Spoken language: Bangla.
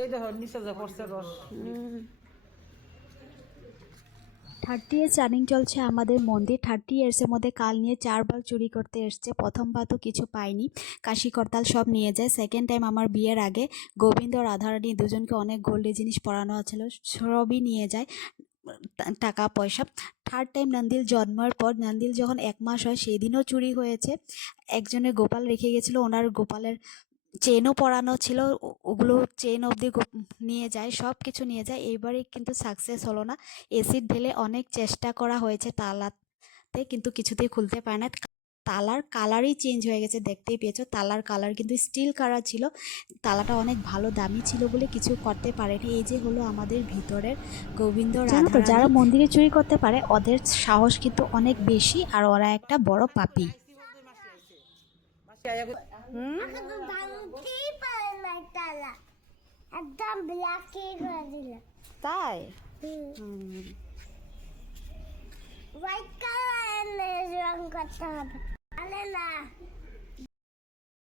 এই দেখো নিচে যা পড়ছে রস। 30 ইয়ার্স রানিং চলছে আমাদের মন্দির। 30 ইয়ার্সের মধ্যে কাল নিয়ে 4বার চুরি করতে এসছে। প্রথমবার তো কিছু পাইনি, কাশি করতাল সব নিয়ে যায়। সেকেন্ড টাইম আমার বিয়ের আগে গোবিন্দ রাধারানী দুজনকে অনেক গোল্ডের জিনিস পরানো ছিল, সবই নিয়ে যায়, টাকা পয়সা। থার্ড টাইম নন্দিল জন্মের পর নন্দিল যখন 1 মাস হয় সেই দিনও চুরি হয়েছে। একজনের গোপাল রেখে গেছিলো, ওনার গোপালের চেনও পরানো ছিল, ওগুলো চেন অবধি নিয়ে যায়, সব কিছু নিয়ে যায়। এইবারে কিন্তু সাকসেস হলো না। অ্যাসিড ঢেলে অনেক চেষ্টা করা হয়েছে তালাতে, কিন্তু কিছুতেই খুলতে পারে না। তালার কালারই চেঞ্জ হয়ে গেছে, দেখতেই পেয়েছো। তালার কালার কিন্তু স্টিল কালার ছিল। তালাটা অনেক ভালো দামি ছিল বলে কিছু করতে পারেনি। এই যে হলো আমাদের ভিতরের গোবিন্দ জানো তো, রাধারানী। যারা মন্দিরে চুরি করতে পারে ওদের সাহস কিন্তু অনেক বেশি, আর ওরা একটা বড় পাপী। একদম ব্ল্যাক করে দিল। তাই হোয়াইট কালার রং করতে হবে। আরে না